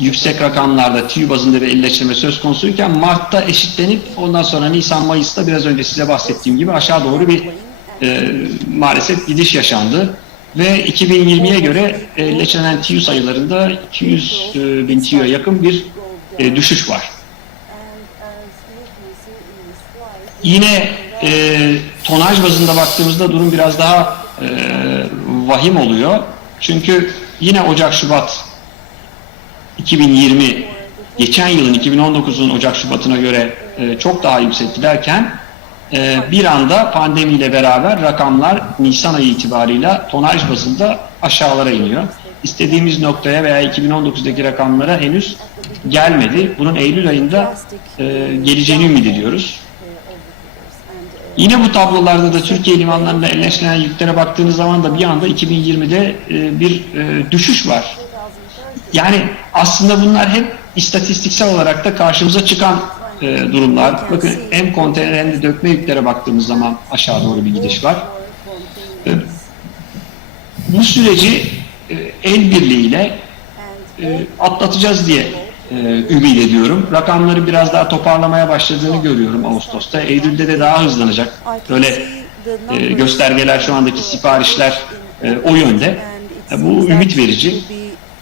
yüksek rakamlarda TÜİ bazında bir elleştirme söz konusuyken Mart'ta eşitlenip ondan sonra Nisan-Mayıs'ta biraz önce size bahsettiğim gibi aşağı doğru bir maalesef gidiş yaşandı. Ve 2020'ye göre elleştirilen TÜİ sayılarında 200 bin TÜİ'ye yakın bir düşüş var. Yine tonaj bazında baktığımızda durum biraz daha vahim oluyor. Çünkü yine Ocak-Şubat 2020 geçen yılın 2019'un Ocak-Şubat'ına göre çok daha yüksek giderken bir anda pandemiyle beraber rakamlar Nisan ayı itibarıyla tonaj bazında aşağılara iniyor. İstediğimiz noktaya veya 2019'daki rakamlara henüz gelmedi. Bunun Eylül ayında geleceğini ümit ediyoruz. Yine bu tablolarda da Türkiye limanlarında elleştirilen yüklere baktığınız zaman da bir anda 2020'de bir düşüş var. Yani aslında bunlar hep istatistiksel olarak da karşımıza çıkan durumlar. Bakın hem konteyner hem de dökme yüklere baktığımız zaman aşağı doğru bir gidiş var. Bu süreci el birliğiyle atlatacağız diye ümit ediyorum. Rakamları biraz daha toparlamaya başladığını görüyorum Ağustos'ta. Eylül'de de daha hızlanacak. Böyle göstergeler, şu andaki siparişler o yönde. Bu ümit verici.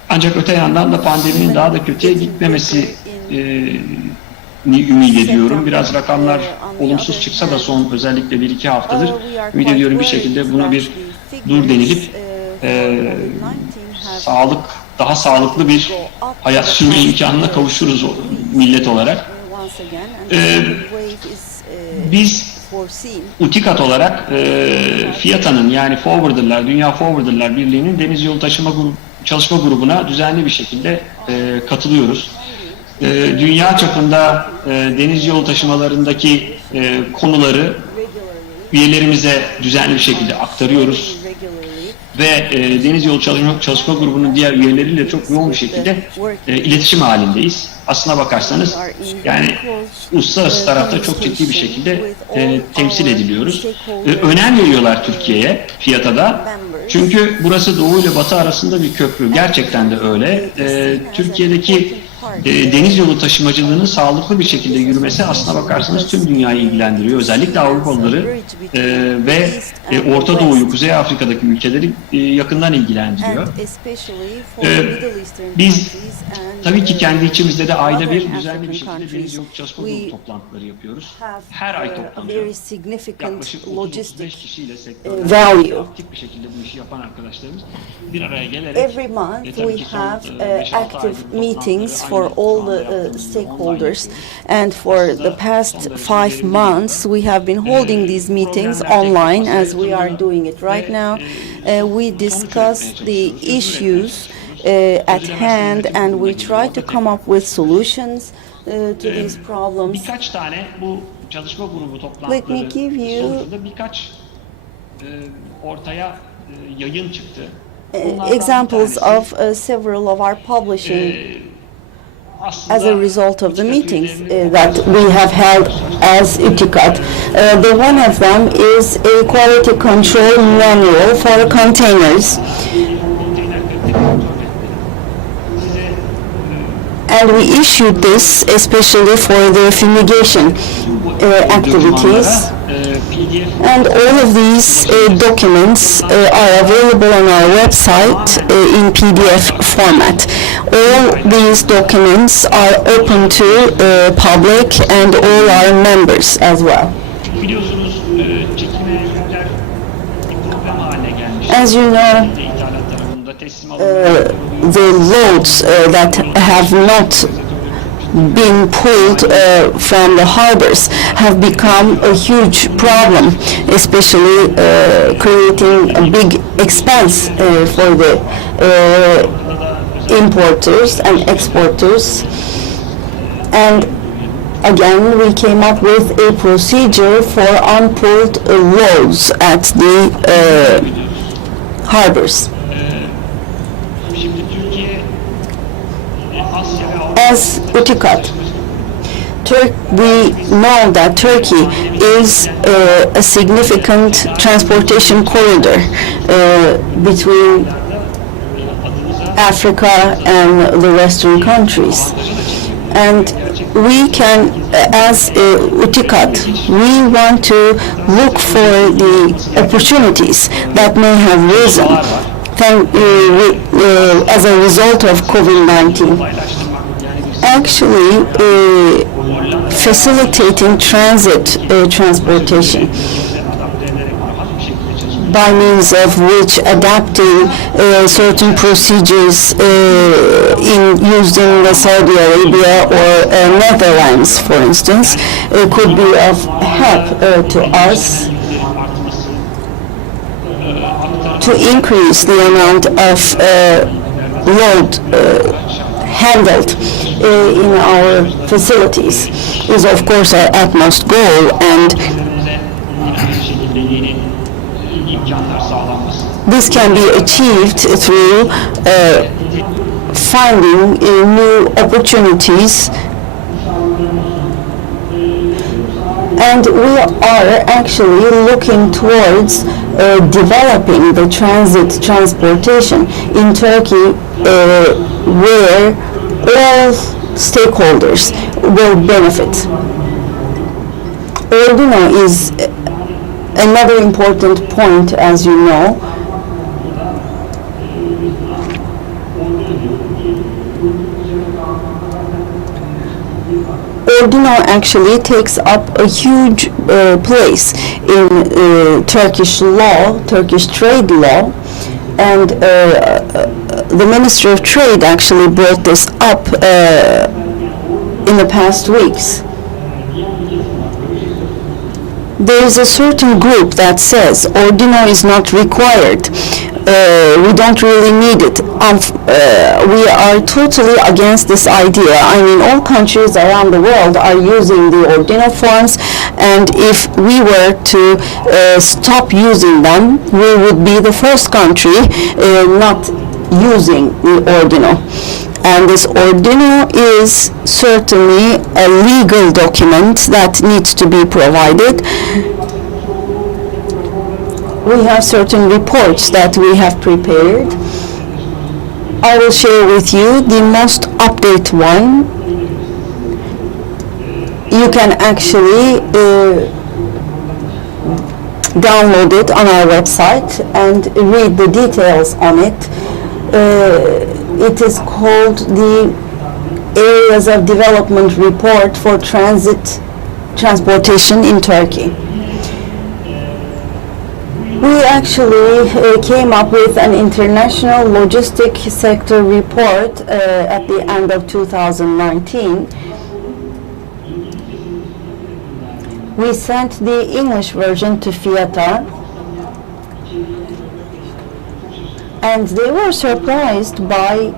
Ancak öte yandan da pandeminin daha da kötüye gitmemesi ümit ediyorum. Biraz rakamlar olumsuz çıksa da son özellikle 1-2 haftadır ümit ediyorum bir şekilde buna bir dur denilip daha sağlıklı bir hayat sürme imkanına kavuşuruz millet olarak. Biz UTİKAT olarak FİATA'nın yani Forwarder'lar, Dünya Forwarder'lar Birliği'nin Deniz Yolu Çalışma Grubu'na düzenli bir şekilde katılıyoruz. Dünya çapında deniz yolu taşımalarındaki konuları üyelerimize düzenli bir şekilde aktarıyoruz. Ve Deniz Yolu Çalışma Grubu'nun diğer üyeleriyle çok yoğun bir şekilde iletişim halindeyiz. Aslına bakarsanız yani uluslararası tarafta çok ciddi bir şekilde temsil ediliyoruz. Önem veriyorlar Türkiye'ye, FİATA'da. Çünkü burası Doğu ile Batı arasında bir köprü. Gerçekten de öyle. Türkiye'deki deniz yolu taşımacılığının sağlıklı bir şekilde yürümesi aslına bakarsanız tüm dünyayı ilgilendiriyor. Özellikle Avrupalıları ve Orta Doğu'yu, Kuzey Afrika'daki ülkeleri yakından ilgilendiriyor. Biz tabii ki kendi içimizde de ayda bir düzenli bir şekilde deniz yolu çalışma grubu toplantıları yapıyoruz. Her ay toplanıyoruz. Yaklaşık 30-35 kişiyle sektörde aktif bir şekilde bu işi yapan arkadaşlarımız bir araya gelerek every month we have active meetings for all the stakeholders, and for the past 5 months we have been holding these meetings online as we are doing it right now. We discuss the issues at hand and we try to come up with solutions to these problems. Birkaç tane bu çalışma grubu toplantıları sonucunda birkaç ortaya yayın çıktı. Examples of several of our publishing as a result of the meetings that we have held as UTİKAT. The one of them is a quality control manual for containers. And we issued this especially for the fumigation activities. And all of these documents are available on our website in PDF format. All these documents are open to public and all our members as well. As you know, the loads that have not been pulled from the harbors have become a huge problem, especially creating a big expense for the importers and exporters. And again, we came up with a procedure for unpulled loads at the harbors. As UTİKAT, we know that Turkey is a significant transportation corridor between Africa and the Western countries. And we can, as UTİKAT, we want to look for the opportunities that may have risen as a result of COVID-19. Actually, facilitating transit transportation by means of which adapting certain procedures used in Saudi Arabia or Netherlands, for instance, could be of help to us to increase the amount of load handled in our facilities is of course our utmost goal, and this can be achieved through finding new opportunities, and we are actually looking towards developing the transit transportation in Turkey where all stakeholders will benefit. Ordino is another important point, as you know. Ordino actually takes up a huge place in Turkish law, Turkish trade law, and the Ministry of Trade actually brought this up in the past weeks. There is a certain group that says Ordino is not required. We don't really need it. We are totally against this idea. I mean, all countries around the world are using the Ordino forms, and if we were to stop using them, we would be the first country not using the Ordino. And this Ordino is certainly a legal document that needs to be provided. We have certain reports that we have prepared. I will share with you the most updated one. You can actually download it on our website and read the details on it. It is called the Areas of Development Report for Transportation in Turkey. We actually came up with an international logistic sector report at the end of 2019. We sent the English version to FİATA, and they were surprised by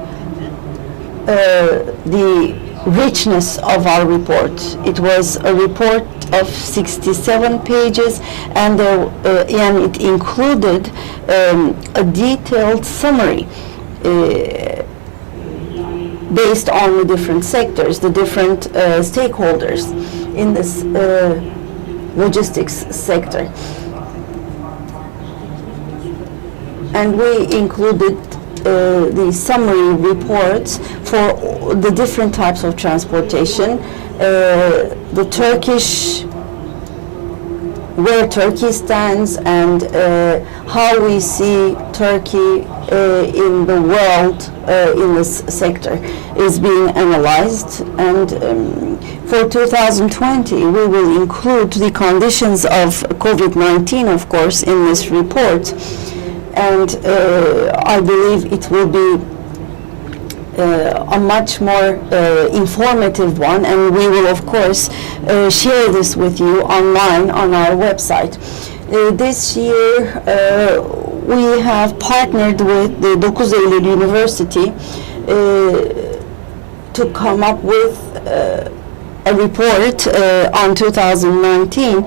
the richness of our report. It was a report of 67 pages, and it included a detailed summary based on the different sectors, the different stakeholders in this logistics sector. And we included the summary reports for the different types of transportation, the Turkish, where Turkey stands, and how we see Turkey in the world in this sector is being analyzed. And for 2020, we will include the conditions of COVID-19, of course, in this report. And I believe it will be a much more informative one, and we will of course share this with you online on our website. This year we have partnered with the 9 Eylül University to come up with a report on 2019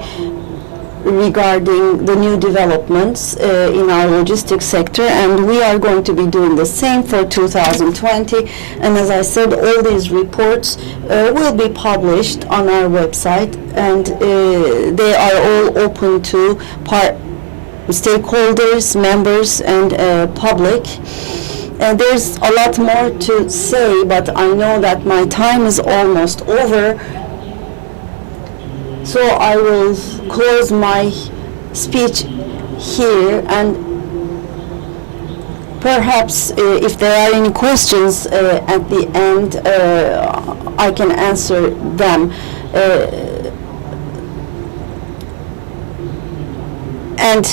regarding the new developments in our logistics sector, and we are going to be doing the same for 2020. And as I said, all these reports will be published on our website, and they are all open to stakeholders, members, and public. There's a lot more to say, but I know that my time is almost over. So I will close my speech here, and perhaps if there are any questions at the end, I can answer them. And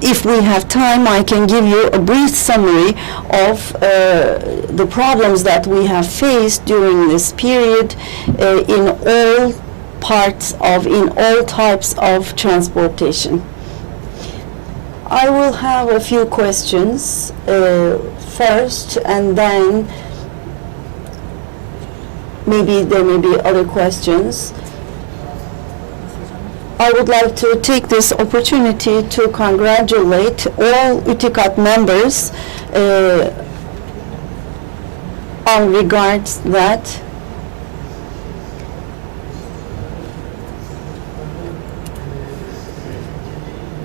if we have time, I can give you a brief summary of the problems that we have faced during this period in all types of transportation. I will have a few questions first, and then maybe there may be other questions. I would like to take this opportunity to congratulate all UTİKAT members on regards that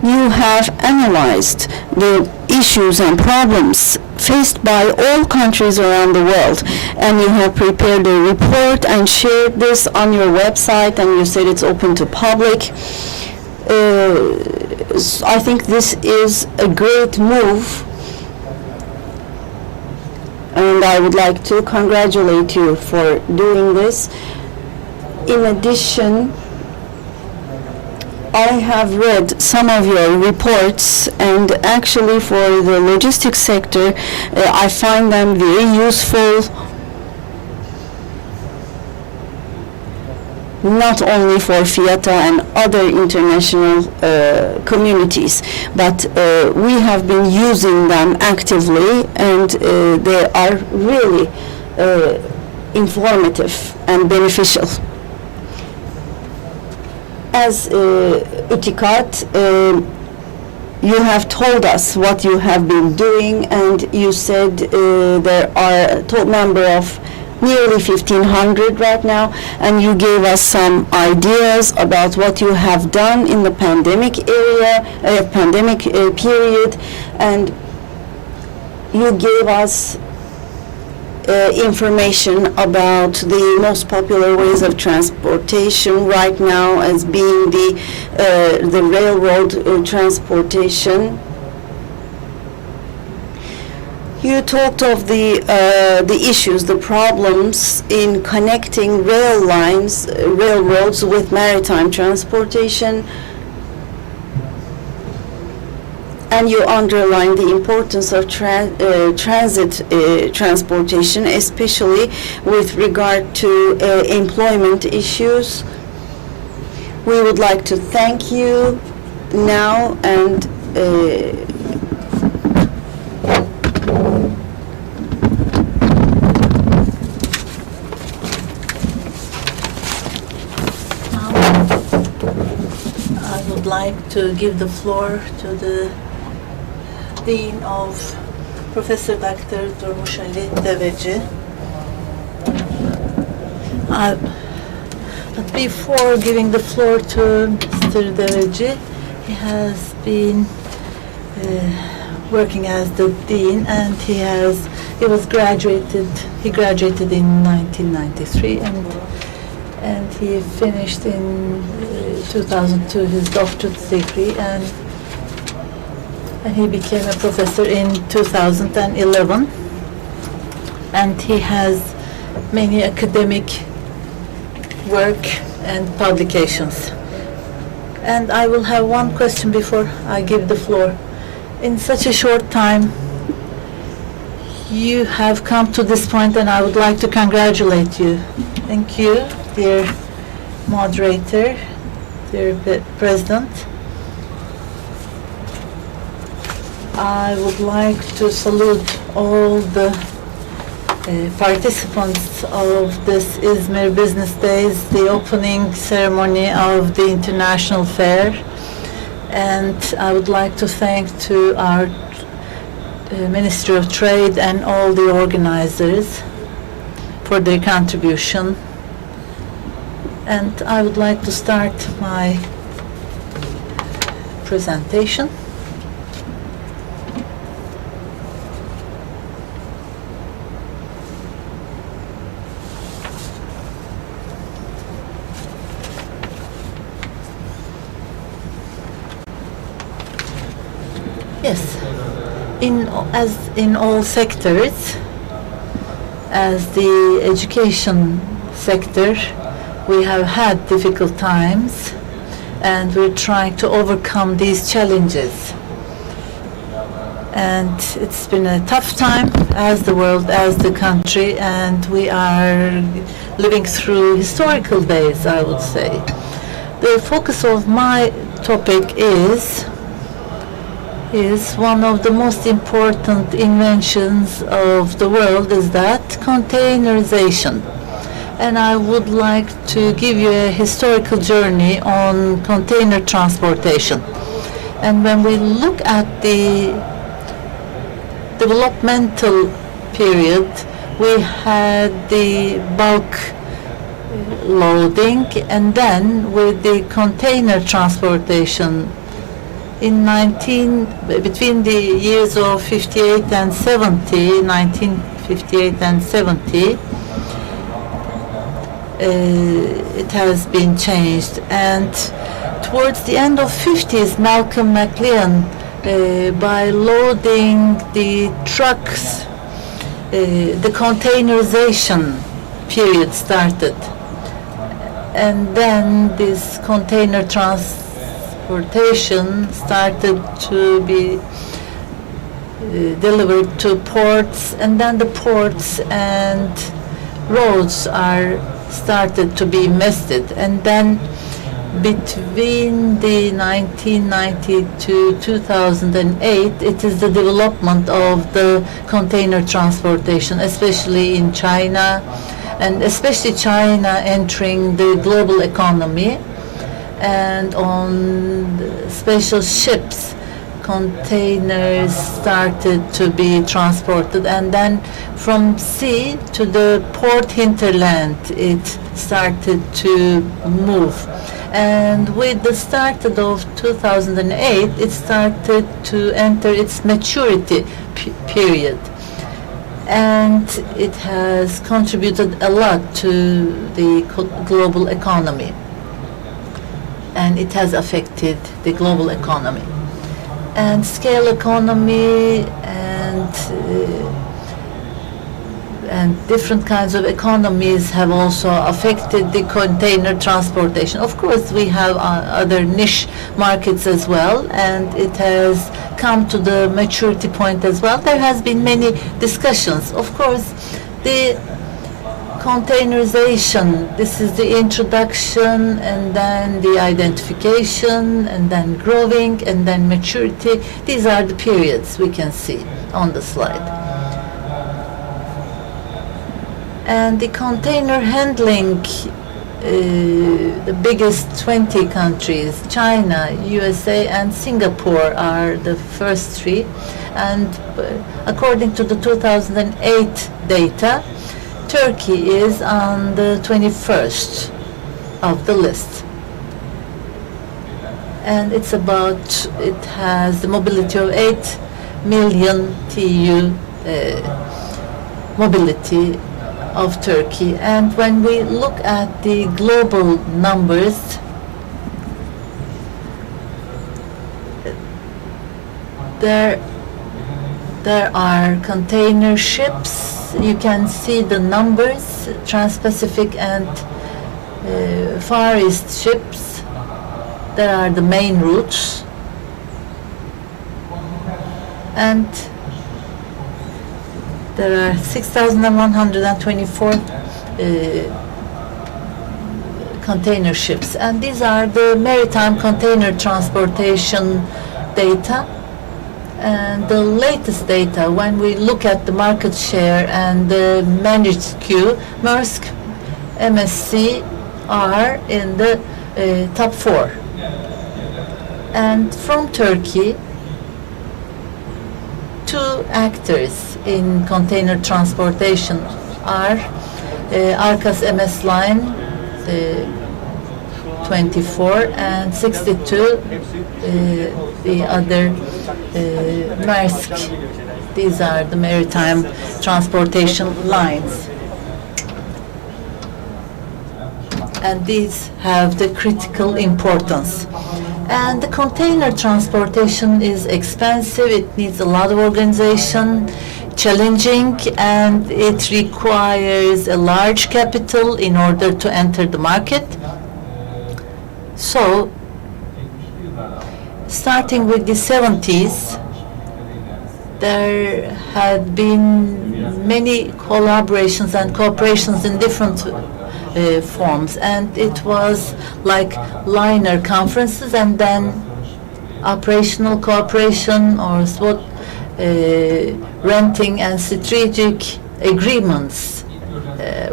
you have analyzed the issues and problems faced by all countries around the world, and you have prepared a report and shared this on your website, and you said it's open to public. I think this is a great move, and I would like to congratulate you for doing this. In addition, I have read some of your reports, and actually for the logistics sector, I find them very useful, not only for FIATA and other international communities, but we have been using them actively, and they are really informative and beneficial. As UTİKAT, you have told us what you have been doing, and you said there are a total number of nearly 1,500 right now, and you gave us some ideas about what you have done in the pandemic period, and you gave us information about the most popular ways of transportation right now as being the railroad transportation. You talked of the issues, the problems in connecting railroads with maritime transportation, and you underline the importance of transit transportation, especially with regard to employment issues. We would like to thank you now, and I would like to give the floor to the Dean of Professor Dr. Durmuş Ali Deveci. But before giving the floor to Mr. Deveci, he has been working as the Dean, and he graduated in 1993, and he finished in 2002 his doctorate degree, and he became a professor in 2011, and he has many academic work and publications. And I will have one question before I give the floor. In such a short time, you have come to this point, and I would like to congratulate you. Thank you, dear moderator, dear President. I would like to salute all the participants of this Izmir Business Days, the opening ceremony of the International Fair, and I would like to thank to our Ministry of Trade and all the organizers for their contribution. And I would like to start my presentation. Yes, as in all sectors, as the education sector, we have had difficult times, and we're trying to overcome these challenges. And it's been a tough time as the world, as the country, and we are living through historical days, I would say. The focus of my topic is one of the most important inventions of the world, is that containerization. And I would like to give you a historical journey on container transportation. And when we look at the developmental period, we had the bulk loading, and then with the container transportation between the years of 58 and 70, 1958 and 70, it has been changed. And towards the end of 50s, Malcolm McLean, by loading the trucks, the containerization period started. And then this container transportation started to be delivered to ports, and then the ports and roads are started to be invested. And then between the 1990 to 2008, it is the development of the container transportation, especially in China, and especially China entering the global economy. And on special ships, containers started to be transported, and then from sea to the port hinterland it started to move. And with the start of 2008, it started to enter its maturity period. And it has contributed a lot to the global economy. And it has affected the global economy. And scale economy and different kinds of economies have also affected the container transportation. Of course, we have other niche markets as well, and it has come to the maturity point as well. There has been many discussions. Of course, the containerization, this is the introduction, and then the identification, and then growing, and then maturity. These are the periods we can see on the slide. And the container handling, the biggest 20 countries, China, USA, and Singapore are the first three. And according to the 2008 data, Turkey is on the 21st of the list. And it has the mobility of 8 million TEU mobility of Turkey. And when we look at the global numbers, there are container ships. You can see the numbers, Trans-Pacific and Far East ships. There are the main routes. And there are 6,124 container ships. And these are the maritime container transportation data. And the latest data, when we look at the market share and the managed queue, Maersk, MSC are in the top 4. And from Turkey, 2 actors in container transportation are Arkas MS Line, 24, and 62, the other Maersk. These are the maritime transportation lines. And these have the critical importance. And the container transportation is expensive. It needs a lot of organization, challenging, and it requires a large capital in order to enter the market. So, starting with the 70s, there had been many collaborations and cooperations in different forms, and it was like liner conferences and then operational cooperation or SWOT renting and strategic agreements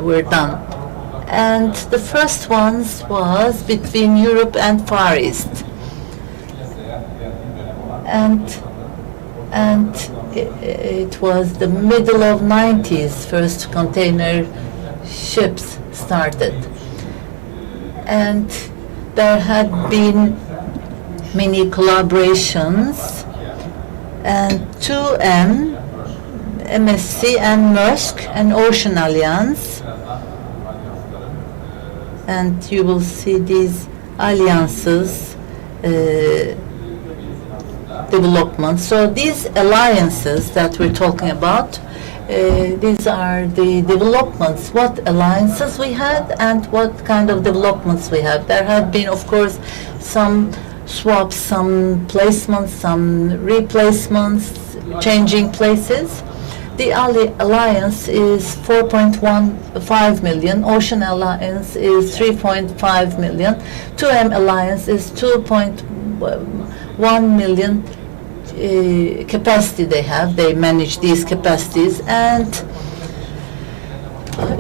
were done. And the first ones was between Europe and Far East. And it was the middle of 90s first container ships started. And there had been many collaborations, and 2M, MSC and Maersk and Ocean Alliance, and you will see these alliances development. So these alliances that we're talking about, these are the developments, what alliances we had and what kind of developments we have. There have been, of course, some swaps, some placements, some replacements, changing places. The alliance is 4.15 million, Ocean Alliance is 3.5 million, 2M Alliance is 2.1 million capacity they have. They manage these capacities. And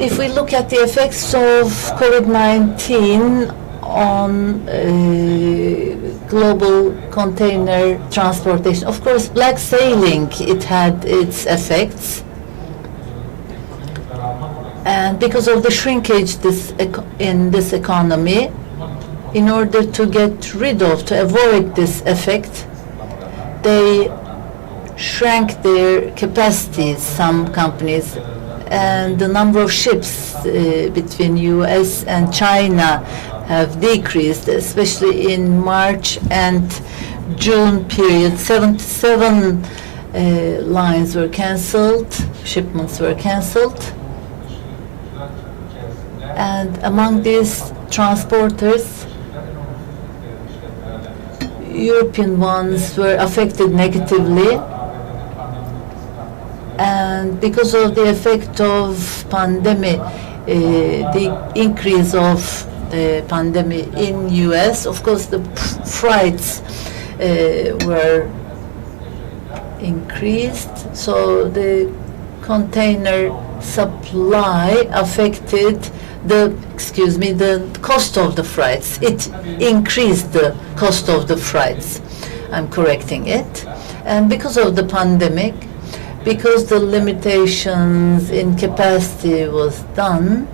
if we look at the effects of COVID-19 on global container transportation, of course, black sailing, it had its effects. And because of the shrinkage in this economy, in order to get rid of, to avoid this effect, they shrank their capacities, some companies, and the number of ships between US and China have decreased, especially in March and June period. 77 lines were cancelled, shipments were cancelled. And among these transporters, European ones were affected negatively, and because of the effect of pandemic, the increase of the pandemic in US, of course the freights were increased, so the container supply affected the cost of the freights. It increased the cost of the freights. I'm correcting it. And because of the pandemic, because the limitations in capacity was done,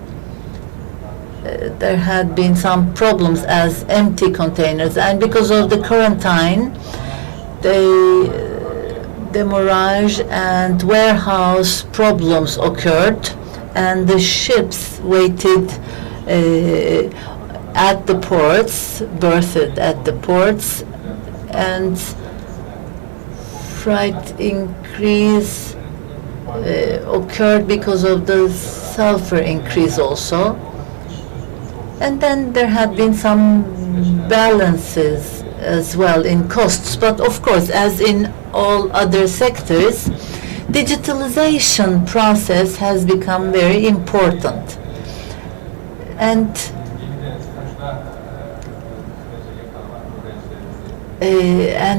there had been some problems as empty containers. And because of the quarantine, demurrage and warehouse problems occurred, and the ships waited at the ports, berthed at the ports, and freight increase occurred because of the sulfur increase also. And then there had been some balances as well in costs, but of course, as in all other sectors, digitalization process has become very important. And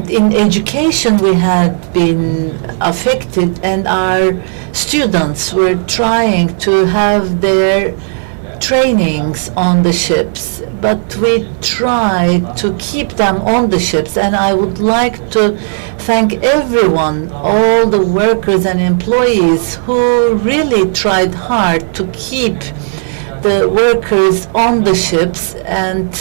in education we had been affected, and our students were trying to have their trainings on the ships, but we tried to keep them on the ships. And I would like to thank everyone, all the workers and employees who really tried hard to keep the workers on the ships, and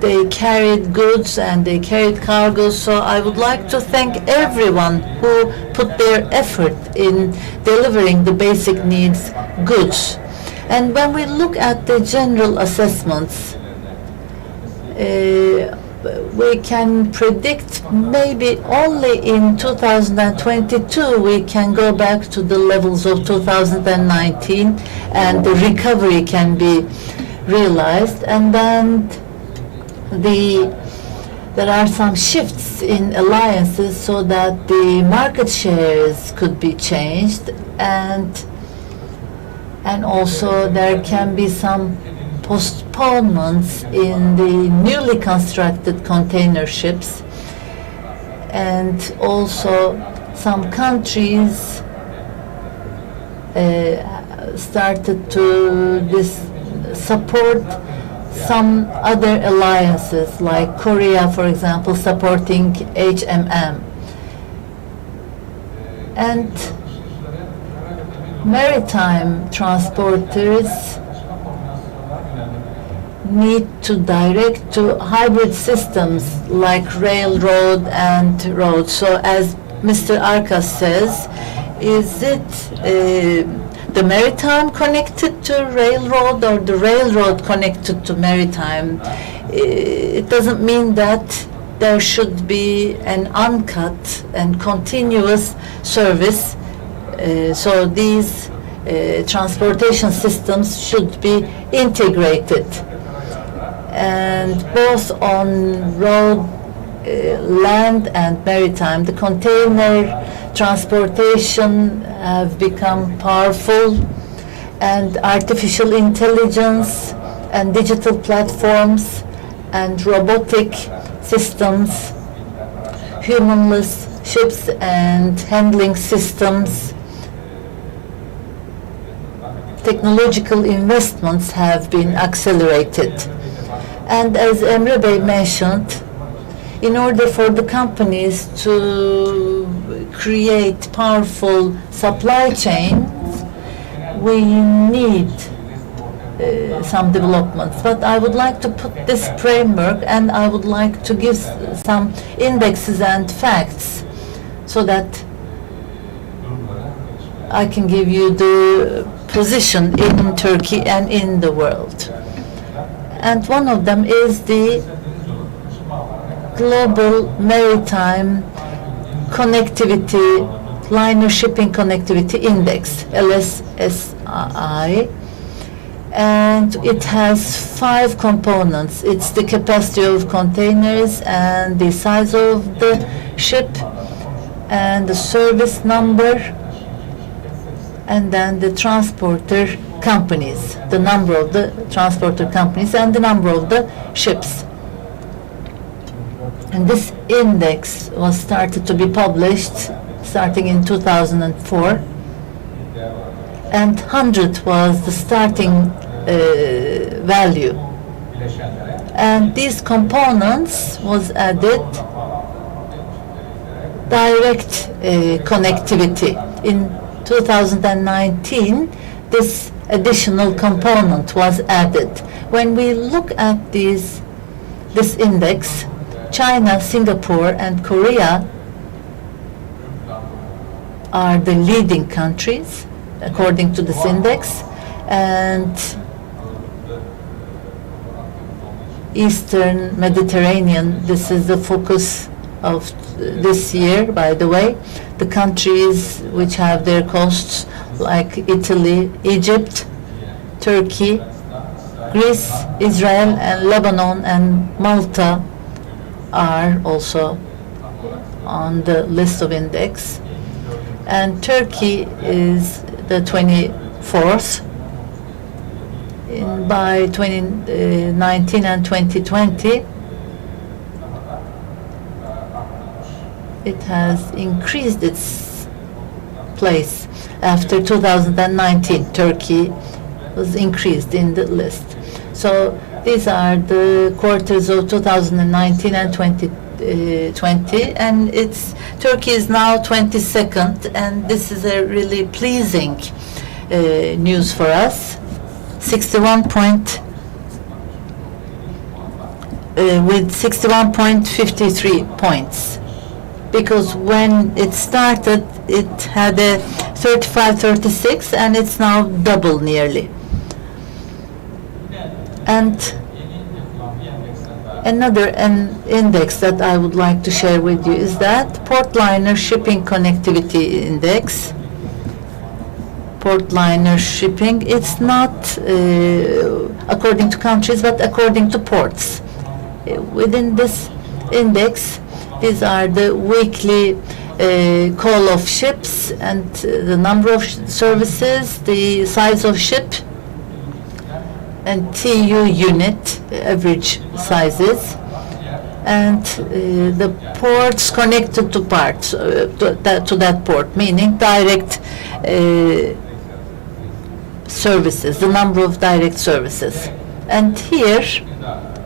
they carried goods and they carried cargo. So I would like to thank everyone who put their effort in delivering the basic needs goods. And when we look at the general assessments, we can predict maybe only in 2022 we can go back to the levels of 2019 and the recovery can be realized. And then there are some shifts in alliances so that the market shares could be changed, and also there can be some postponements in the newly constructed container ships, and also some countries started to support some other alliances, like Korea, for example, supporting HMM. And maritime transporters need to direct to hybrid systems like railroad and road. So as Mr. Arkas says, is it the maritime connected to railroad or the railroad connected to maritime? It doesn't mean that there should be an uncut and continuous service. So these transportation systems should be integrated. And both on road, land and maritime, the container transportation have become powerful, and artificial intelligence and digital platforms and robotic systems, humanless ships and handling systems, technological investments have been accelerated. And as Emre Bey mentioned, in order for the companies to create powerful supply chains, we need some developments. But I would like to put this framework, and I would like to give some indexes and facts so that I can give you the position in Turkey and in the world. And one of them is the Global Maritime Connectivity, Liner Shipping Connectivity Index, LSSI, and it has 5 components. It's the capacity of containers and the size of the ship and the service number, and then the transporter companies, the number of the transporter companies and the number of the ships. And this index was started to be published starting in 2004, and 100 was the starting value. And these components was added direct connectivity. In 2019, this additional component was added. When we look at this index, China, Singapore, and Korea are the leading countries according to this index, and Eastern Mediterranean, this is the focus of this year, by the way. The countries which have their coasts like Italy, Egypt, Turkey, Greece, Israel, and Lebanon, and Malta are also on the list of index. And Turkey is the 24th. By 2019 and 2020, it has increased its place. After 2019, Turkey was increased in the list. So these are the quarters of 2019 and 2020, and Turkey is now 22nd, and this is a really pleasing news for us. 61.53 points, because when it started it had a 35-36, and it's now double nearly. And another index that I would like to share with you is that Port Liner Shipping Connectivity Index. Port liner shipping, it's not according to countries, but according to ports. Within this index, these are the weekly call of ships and the number of services, the size of ship, and TU unit, average sizes, and the ports connected to parts to that port, meaning direct services, the number of direct services. And here,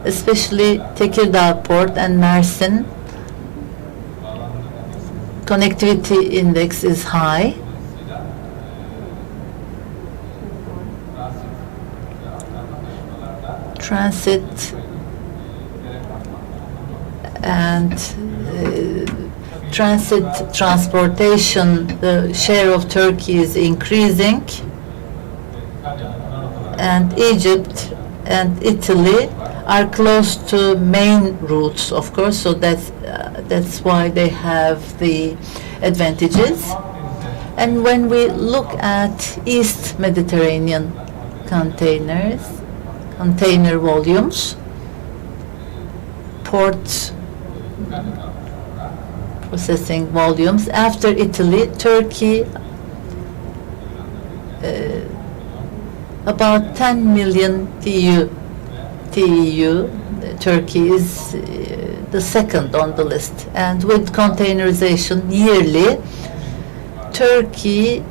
especially Tekirdağ Port and Mersin, connectivity index is high. Transit and transit transportation, the share of Turkey is increasing, and Egypt and Italy are close to main routes, of course, so that's why they have the advantages. And when we look at East Mediterranean container volumes, port processing volumes, after Italy, Turkey, about 10 million TEU. Turkey is the second on the list. And with containerization yearly, Turkey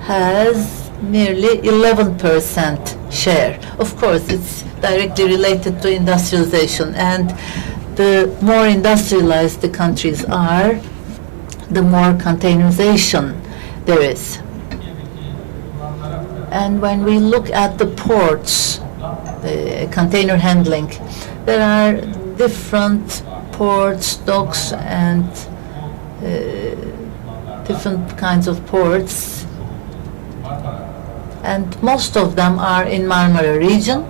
has nearly 11% share. Of course, it's directly related to industrialization, and the more industrialized the countries are, the more containerization there is. And when we look at the ports, the container handling, there are different ports, docks, and different kinds of ports, and most of them are in Marmara region,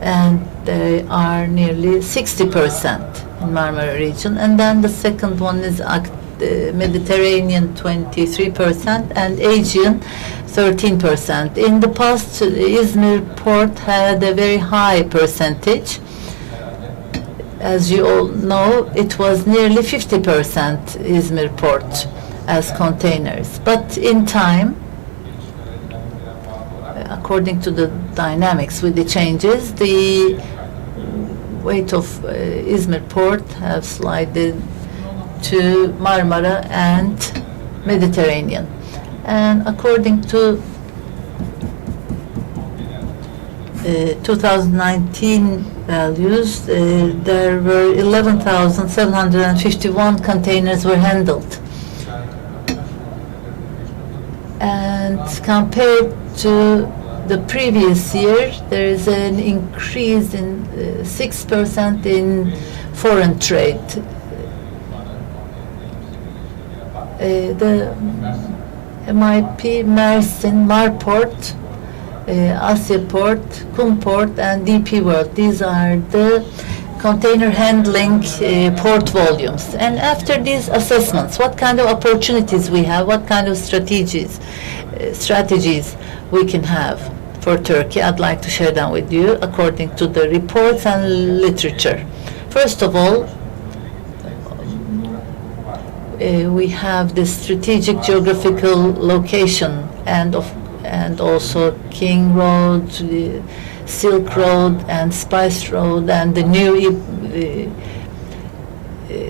and they are nearly 60% in Marmara region. And then the second one is Mediterranean, 23%, and Aegean, 13%. In the past, Izmir port had a very high percentage. As you all know, it was nearly 50% Izmir port as containers. But in time, according to the dynamics with the changes, the weight of Izmir port have slided to Marmara and Mediterranean. And according to 2019 values, there were 11,751 containers were handled. And compared to the previous year, there is an increase in 6% in foreign trade. The MIP, Mersin, Marport, Asya Port, Kum Port, and DP World. These are the container handling port volumes. And after these assessments, what kind of opportunities we have, what kind of strategies we can have for Turkey, I'd like to share them with you according to the reports and literature. First of all, we have the strategic geographical location and also King Road, the Silk Road, and Spice Road, and the new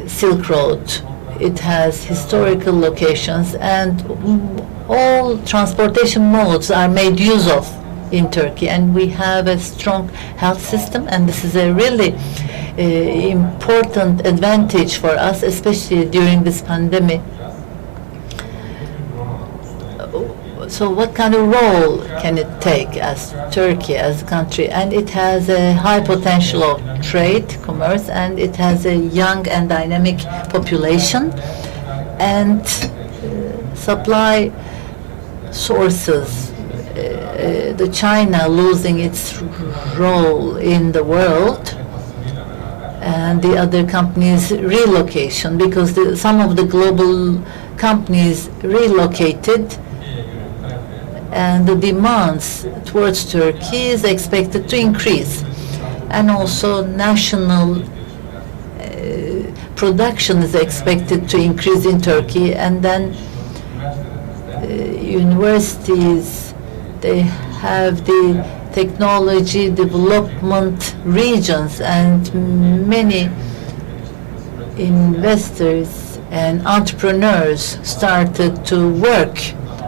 Silk Road. It has historical locations, and all transportation modes are made use of in Turkey, and we have a strong health system, and this is a really important advantage for us, especially during this pandemic. So what kind of role can it take as Turkey, as a country? And it has a high potential of trade, commerce, and it has a young and dynamic population, and supply sources the China losing its role in the world, and the other companies' relocation, because some of the global companies relocated, and the demands towards Turkey is expected to increase. And also national production is expected to increase in Turkey, and then universities, they have the technology development regions, and many investors and entrepreneurs started to work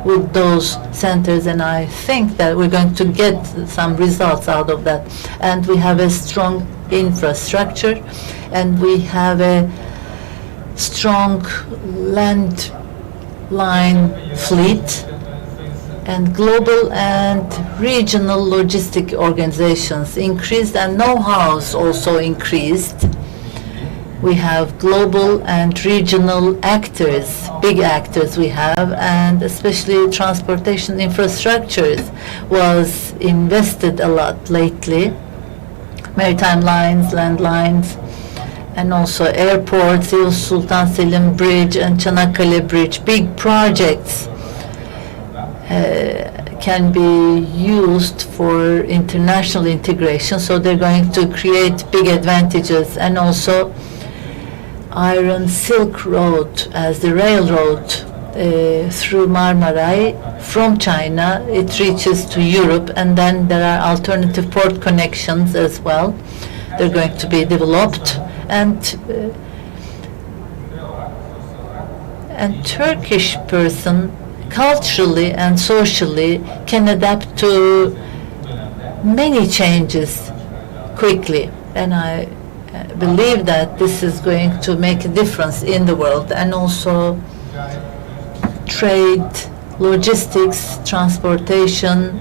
with those centers, and I think that we're going to get some results out of that. And we have a strong infrastructure, and we have a strong landline fleet, and global and regional logistic organizations increased, and know-hows also increased. We have global and regional actors, big actors we have, and especially transportation infrastructures was invested a lot lately. Maritime lines, land lines, and also airports, Sultan Selim Bridge and Çanakkale Bridge, big projects can be used for international integration, so they're going to create big advantages. And also Iron Silk Road as the railroad through Marmaray from China, it reaches to Europe, and then there are alternative port connections as well. They're going to be developed, and Turkish person culturally and socially can adapt to many changes quickly, and I believe that this is going to make a difference in the world. And also trade, logistics, transportation,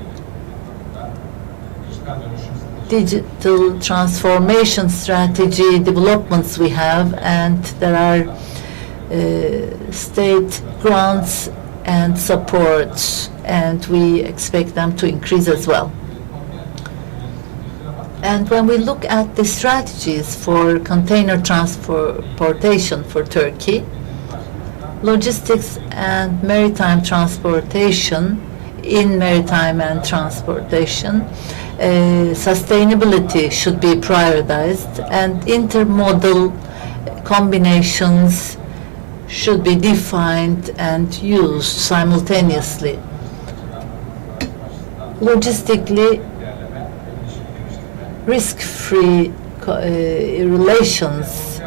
digital transformation strategy developments we have, and there are state grants and supports, and we expect them to increase as well. And when we look at the strategies for container transportation for Turkey, logistics and maritime transportation, in maritime and transportation, sustainability should be prioritized, and intermodal combinations should be defined and used simultaneously. Logistically, risk-free relations,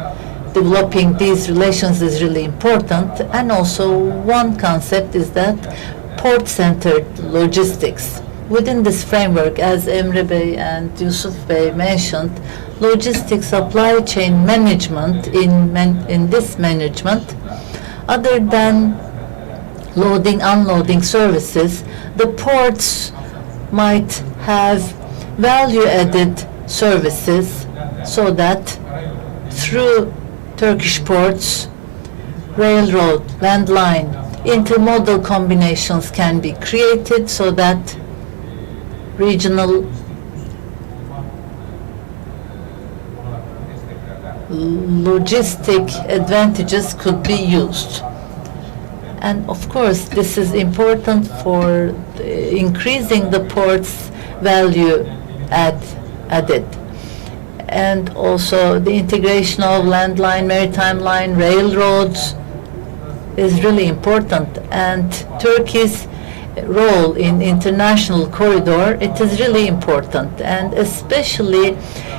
developing these relations is really important. And also one concept is that port-centered logistics. Within this framework, as Emre Bey and Yusuf Bey mentioned, logistics supply chain management, in this management, other than loading, unloading services, the ports might have value-added services, so that through Turkish ports, railroad, landline, intermodal combinations can be created, so that regional logistic advantages could be used. And of course, this is important for increasing the port's value added. And also the integration of landline, maritime line, railroads is really important. And Turkey's role in international corridor, it is really important. And especially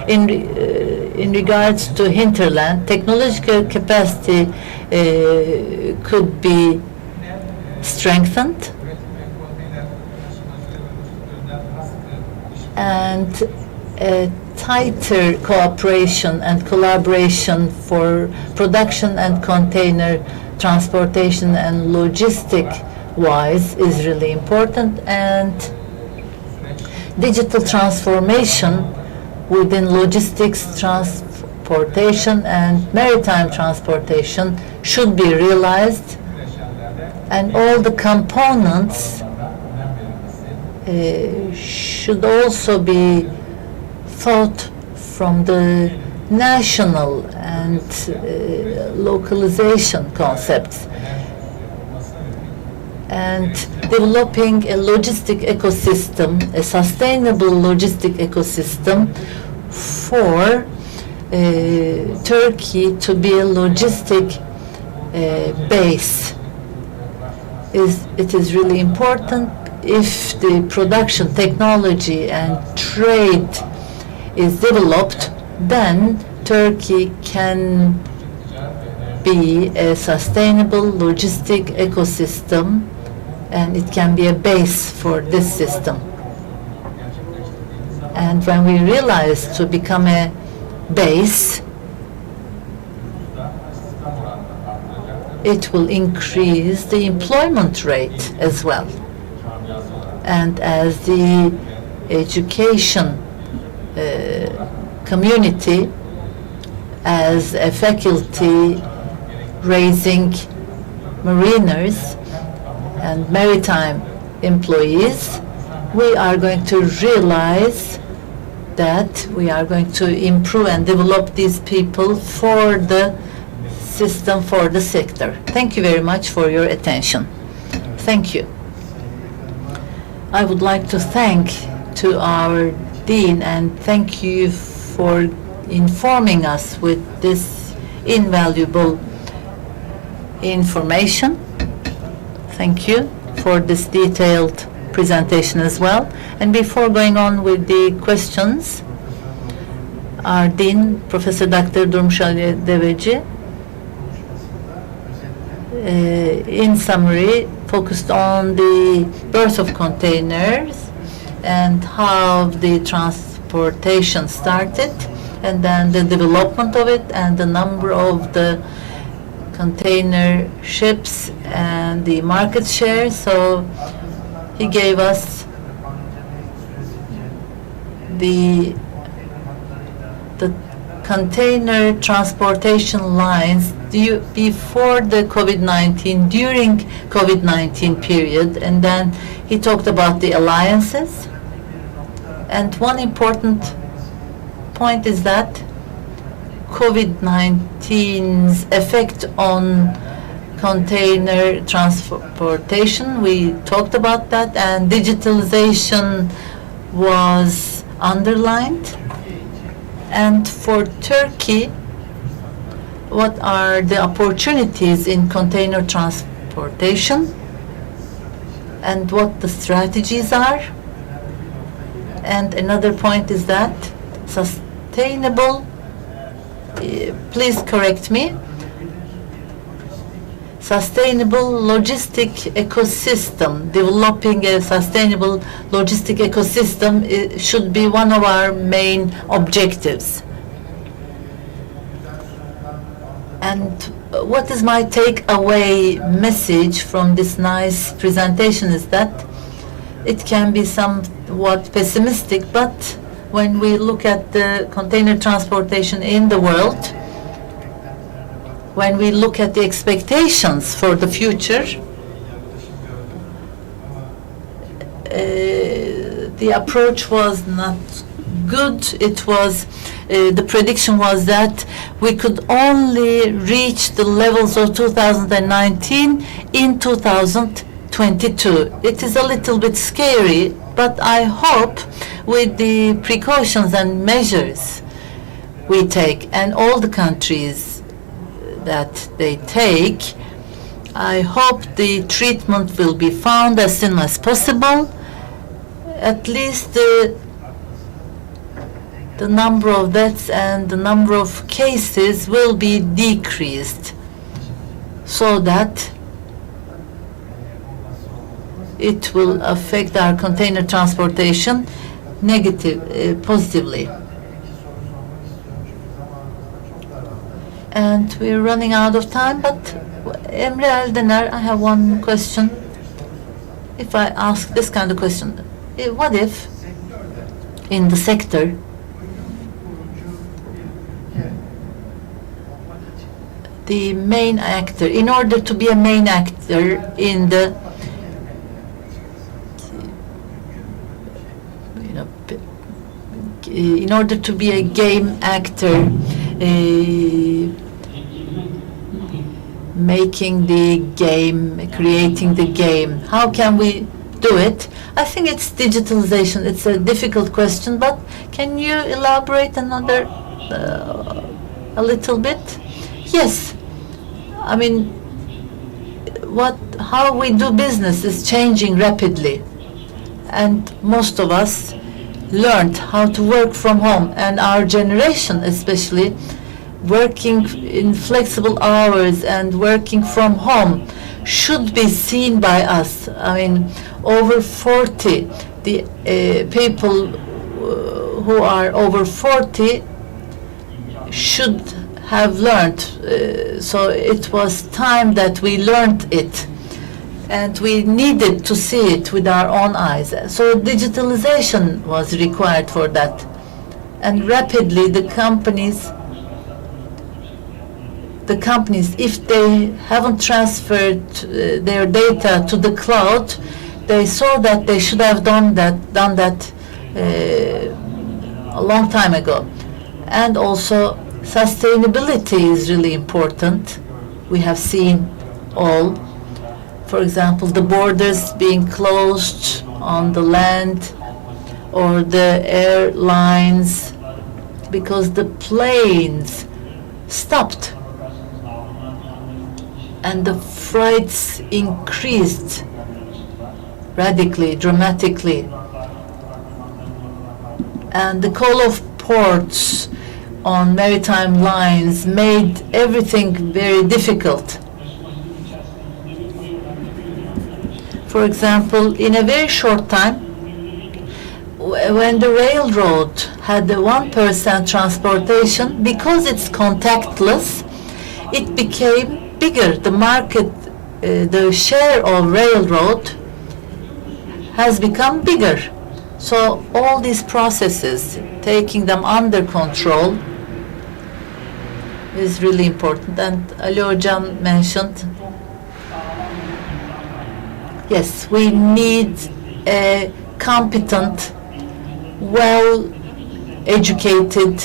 in regards to hinterland, technological capacity could be strengthened, and tighter cooperation and collaboration for production and container transportation and logistic wise is really important. And digital transformation within logistics, transportation and maritime transportation should be realized, and all the components should also be thought from the national and localization concepts, and developing a logistic ecosystem, a sustainable logistic ecosystem for Turkey to be a logistic base. It is really important. If the production technology and trade is developed, then Turkey can be a sustainable logistic ecosystem, and it can be a base for this system. And when we realize to become a base, it will increase the employment rate as well. And as the education community, as a faculty raising mariners and maritime employees, we are going to realize that we are going to improve and develop these people for the system, for the sector. Thank you very much for your attention. Thank you. I would like to thank to our Dean and thank you for informing us with this invaluable information. Thank you for this detailed presentation as well. And before going on with the questions, our Dean, Professor Dr. Durmuşali Deveci, in summary, focused on the birth of containers and how the transportation started, and then the development of it and the number of the container ships and the market share. So he gave us the container transportation lines before the COVID-19, during COVID-19 period, and then he talked about the alliances. And one important point is that COVID-19's effect on container transportation, we talked about that, and digitalization was underlined. And for Turkey, what are the opportunities in container transportation and what the strategies are? And another point is that sustainable, please correct me, sustainable logistic ecosystem, developing a sustainable logistic ecosystem should be one of our main objectives. And what is my takeaway message from this nice presentation is that it can be somewhat pessimistic, but when we look at the container transportation in the world, when we look at the expectations for the future, the approach was not good. It was, the prediction was that we could only reach the levels of 2019 in 2022. It is a little bit scary, but I hope with the precautions and measures we take and all the countries that they take, I hope the treatment will be found as soon as possible. At least the number of deaths and the number of cases will be decreased so that it will affect our container transportation positively. And we're running out of time, but Emre Eldener, I have one question. If I ask this kind of question, what if in the sector the main actor, in order to be a main actor in the in order to be a game actor, making the game, creating the game, how can we do it? I think it's digitalization. It's a difficult question, but can you elaborate another a little bit? Yes. I mean, how we do business is changing rapidly, and most of us learned how to work from home, and our generation especially, working in flexible hours and working from home should be seen by us. I mean, over 40, the people who are over 40 should have learned. So it was time that we learned it, and we needed to see it with our own eyes. So digitalization was required for that. And rapidly the companies, if they haven't transferred their data to the cloud, they saw that they should have done that a long time ago. And also sustainability is really important. We have seen all, for example, the borders being closed on the land, or the airlines, because the planes stopped and the flights increased radically, dramatically. And the call of ports on maritime lines made everything very difficult. For example, in a very short time, when the railroad had the 1% transportation, because it's contactless, it became bigger. The market, the share of railroad has become bigger. So all these processes, taking them under control, is really important. And Ali Hocam mentioned, yes, we need a competent, well-educated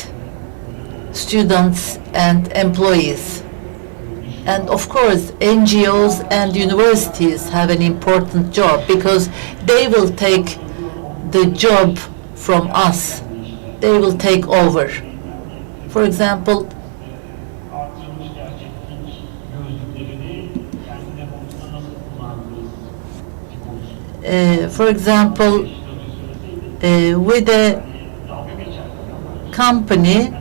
students and employees. And of course, NGOs and universities have an important job, because they will take the job from us. They will take over. For example, with a company,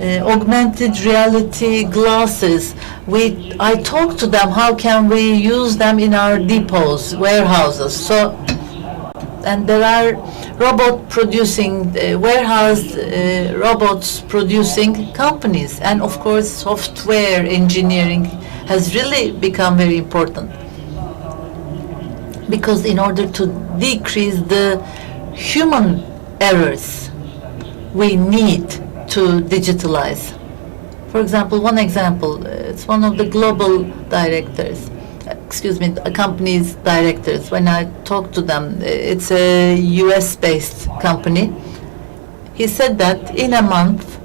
augmented reality glasses, I talked to them, how can we use them in our depots, warehouses. So, and there are robot producing, warehouse robots producing companies. And of course, software engineering has really become very important, because in order to decrease the human errors, we need to digitalize. For example, it's one of the global directors, a company's directors. When I talked to them, it's a US-based company. He said that in a month,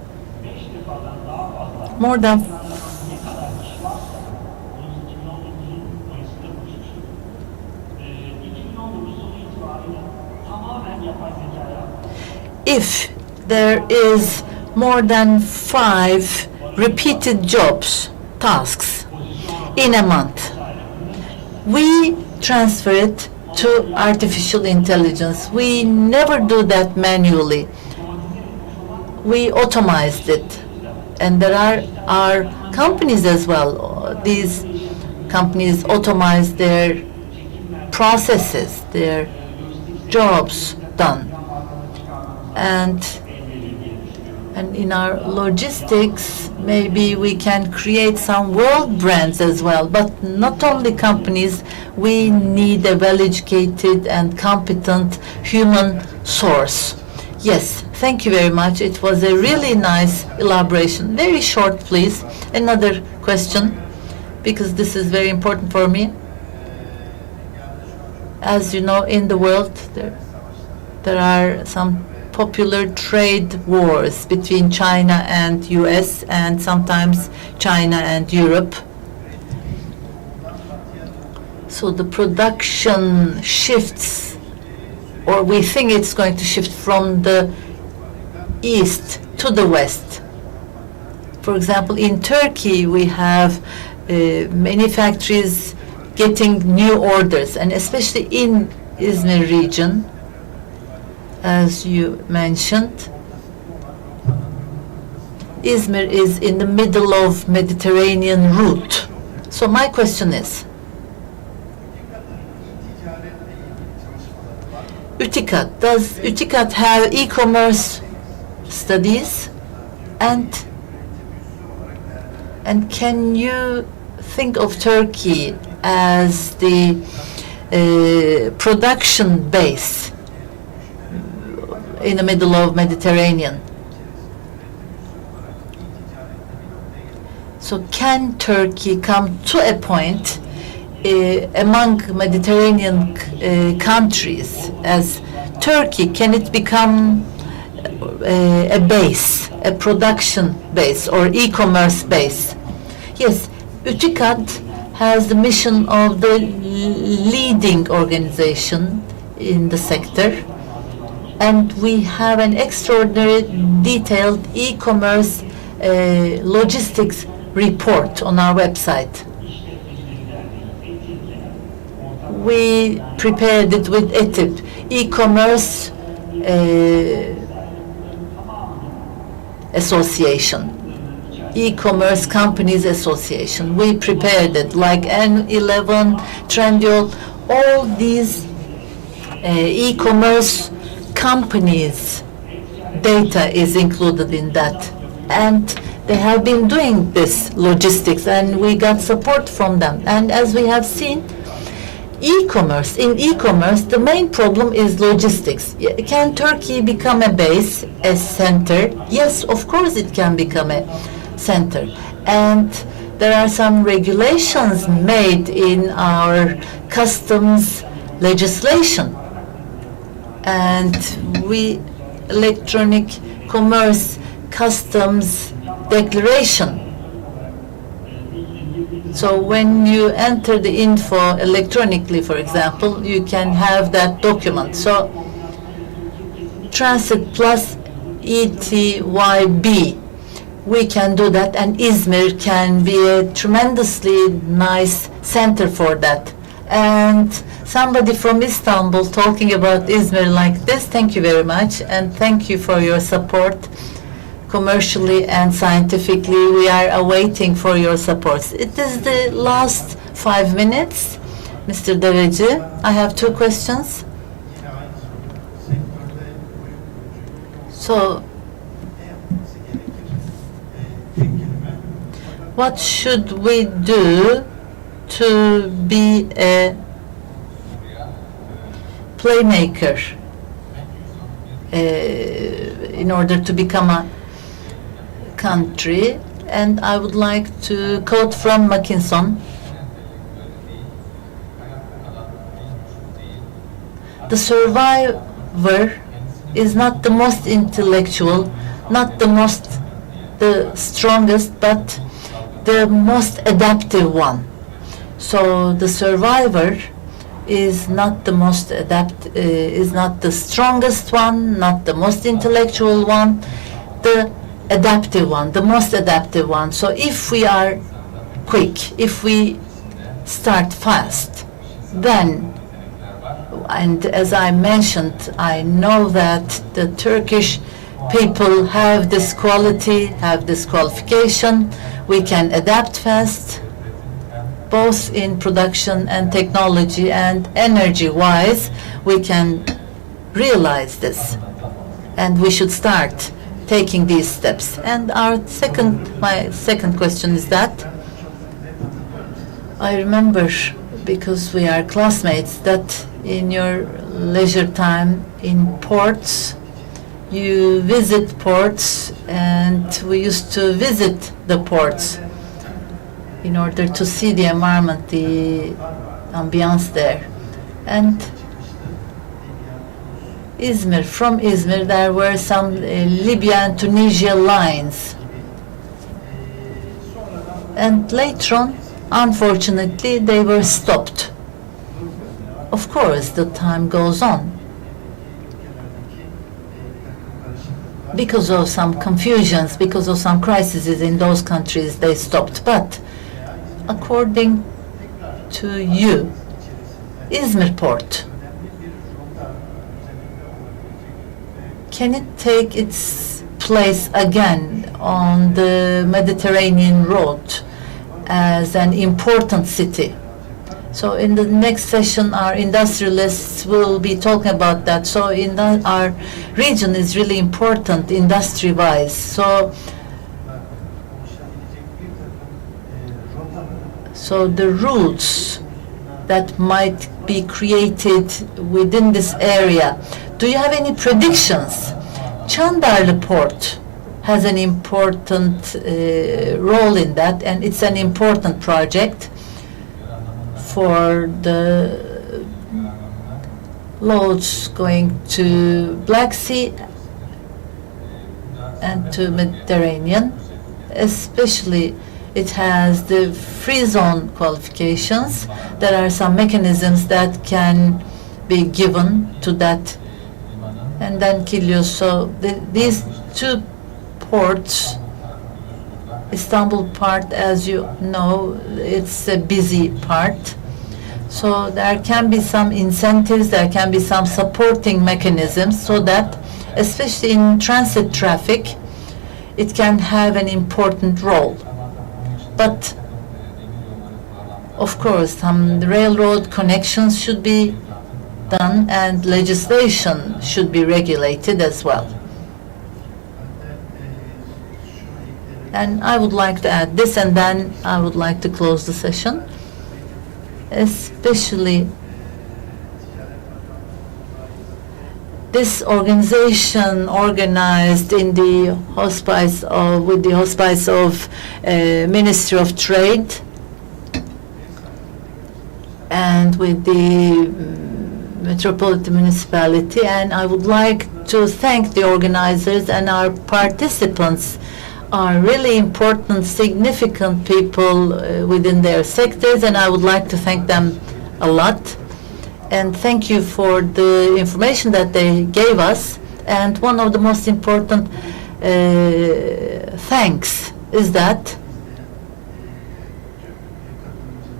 more than if there is more than 5 repeated jobs, tasks, in a month, we transfer it to artificial intelligence. We never do that manually. We automized it. And there are our companies as well. These companies automate their processes, their jobs done. And in our logistics, maybe we can create some world brands as well. But not only companies, we need a well-educated and competent human source. Yes, thank you very much. It was a really nice elaboration. Very short, please. Another question, because this is very important for me. As you know, in the world, There are some popular trade wars between China and US and sometimes China and Europe. So the production shifts, or we think it's going to shift from the east to the west. For example, in Turkey, we have many factories getting new orders, and especially in Izmir region, as you mentioned. Izmir is in the middle of Mediterranean route. So my question is, does UTİKAD have e-commerce studies, and can you think of Turkey as the production base in the middle of Mediterranean? So can Turkey come to a point among Mediterranean countries as Turkey, can it become a base, a production base or e-commerce base? Yes, UTİKAD has the mission of the leading organization in the sector, and we have an extraordinary detailed e-commerce logistics report on our website. We prepared it with ETIP, e-commerce association, e-commerce companies association. We prepared it like N11, Trendyol, all these e-commerce companies data is included in that, and they have been doing this logistics, and we got support from them. And as we have seen, in e-commerce, the main problem is logistics. Can Turkey become a base, a center? Yes, of course it can become a center. And there are some regulations made in our customs legislation. And electronic commerce customs declaration. So when you enter the info electronically, for example, you can have that document. So Transit plus ETYB, we can do that, and Izmir can be a tremendously nice center for that. And somebody from Istanbul talking about Izmir like this, thank you very much, and thank you for your support. Commercially and scientifically, we are awaiting for your support. It is the last 5 minutes. Mr. Deveci, I have 2 questions. So, what should we do to be a playmaker in order to become a country? And I would like to quote from Mackinson. The survivor is not the most intellectual, not the strongest, but the most adaptive one. So the survivor is not the most is not the strongest one, not the most intellectual one, the adaptive one, the most adaptive one. So if we are quick, if we start fast, then, and as I mentioned, I know that the Turkish people have this quality, have this qualification. We can adapt fast, both in production and technology and energy-wise. We can realize this, and we should start taking these steps. And my second question is that I remember, because we are classmates, that in your leisure time in ports, you visit ports, and we used to visit the ports in order to see the environment, the ambiance there. And Izmir, from Izmir, there were some Libya and Tunisia lines. And later on, unfortunately, they were stopped. Of course, the time goes on. Because of some confusions, because of some crises in those countries, they stopped. But according to you, Izmir port, can it take its place again on the Mediterranean road as an important city? So in the next session, our industrialists will be talking about that. So our region is really important industry-wise. So the routes that might be created within this area, do you have any predictions? Chandarlı Port has an important role in that, and it's an important project for the loads going to Black Sea and to Mediterranean. Especially, it has the free zone qualifications. There are some mechanisms that can be given to that. And then Kilyos. So these two ports, Istanbul part, as you know, it's a busy part. So there can be some incentives, there can be some supporting mechanisms so that, especially in transit traffic, it can have an important role. But, of course, some railroad connections should be done and legislation should be regulated as well. And I would like to add this, and then I would like to close the session. Especially this organization organized in the hospice of, with the hospice of Ministry of Trade and with the Metropolitan Municipality, and I would like to thank the organizers, and our participants are really important, significant people within their sectors, and I would like to thank them a lot. And thank you for the information that they gave us. And one of the most important thanks is that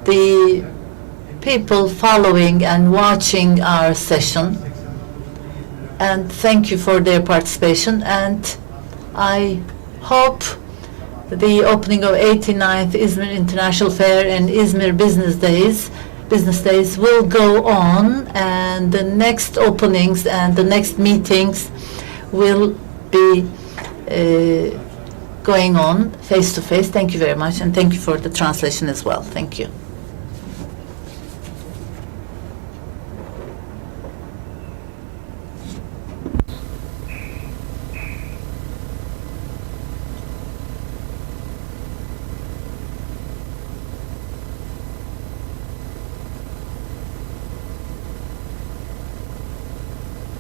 the people following and watching our session, and thank you for their participation. And I hope the opening of 89th Izmir International Fair and Izmir Business Days will go on, and the next openings and the next meetings will be going on face to face. Thank you very much, and thank you for the translation as well. Thank you.